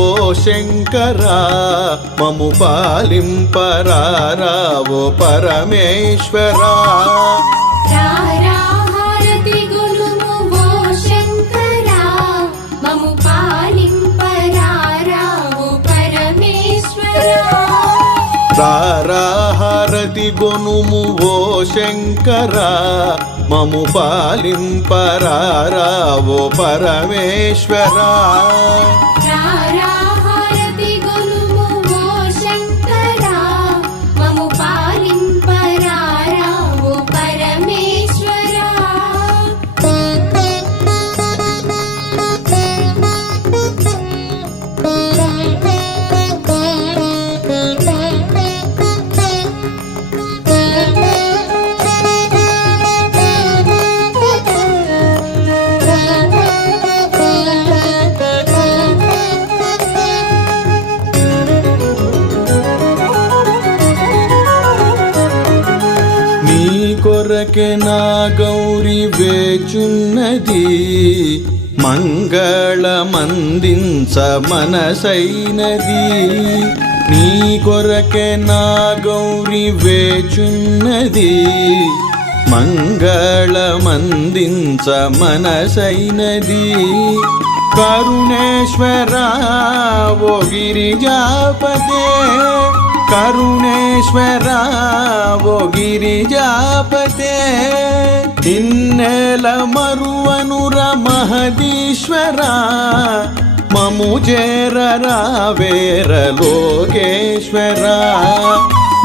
ఓ శంకరా మము పాలింపరారా ఓ పరమేశ్వరా. రారా మతి గొనుము ఓ శంకరా మము పాలింపరారా ఓ పరమేశ్వరా. కొరకే నా గౌరి వేచున్నది. మంగళమందించ మనసైనది నీ కొరకే నా గౌరి వేచున్నది. మంగళమందించ మనసైనది కరుణేశ్వర ఓ గిరిజాపతే. కరుణేశ్వర ఓ గిరిజాపతే. ఇన్నెల మరువనుర మహదీశ్వరా మము చేరరా వేర లోకేశ్వరా.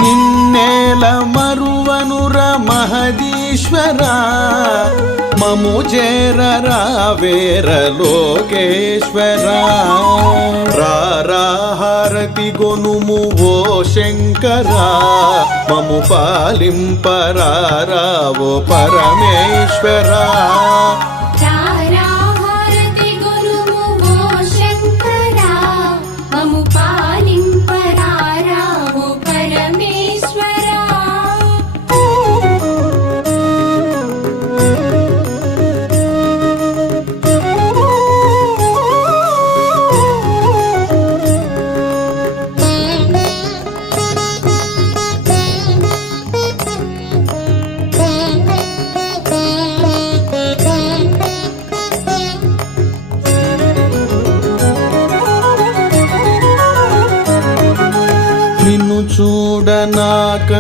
నిన్నేల మరువనుర మహదీశ్వరా మము చేరరా వేర లోకేశ్వరా. రారా గొనుము ఓ శంకరా. మము పాలింపరారావో పరమేశ్వరా.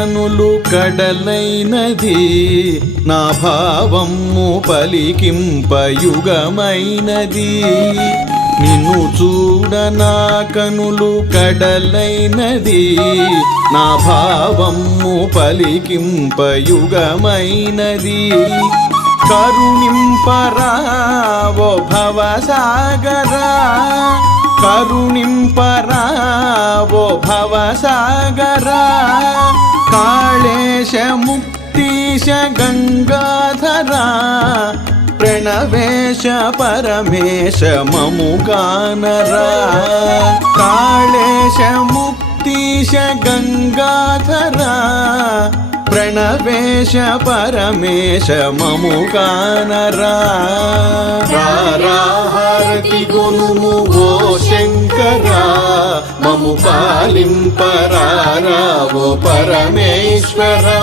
కనులు కడలైనది నా భావము పలికింపయుగమైనది. నిన్ను చూడ నా కనులు కడలైనది నా భావము పలికింపయుగమైనది. కరుణింపరావో భవసాగరా కరుణింపరావో భవసాగరా కాళేశ ముక్తీశ గంగాధరా ప్రణవేశ పరమేశ మము కానరా కాళేశ ముక్తీశ గంగాధరా ప్రణవేశ పరమేశ మము కానరా. రారా హారతి గొనుము ఓ శంకరా. మము పాలింపరారా ఓ పరమేశ్వరా.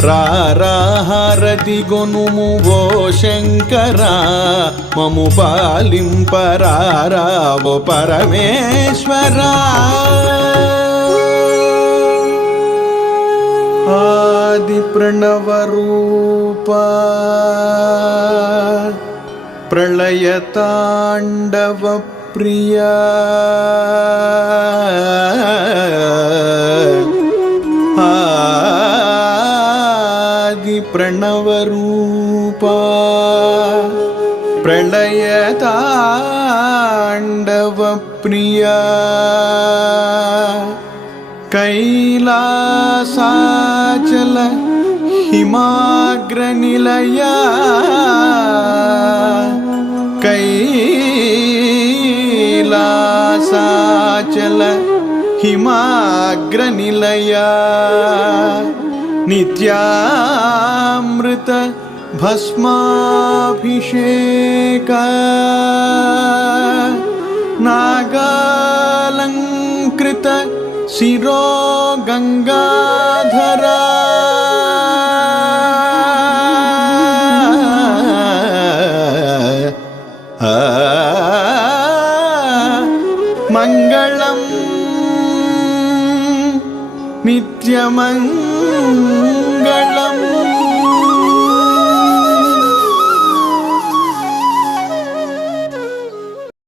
రారాహారతి గొనుము ఓ శంకరా. మము పాలింపరారా ఓ పరమేశ్వరా. प्रणवरूप प्रलयताण्डवप्रिया आदिप्रणवरूपा प्रलयताण्डवप्रिया कैलासाचल हिमाग्रनिलया कैलासाचल हिमाग्रनिलया नित्यामृत भस्माभिषेक नागालङ्कृत शिरो गङ्गाधरा मङ्गलं नित्यमङ्गलम्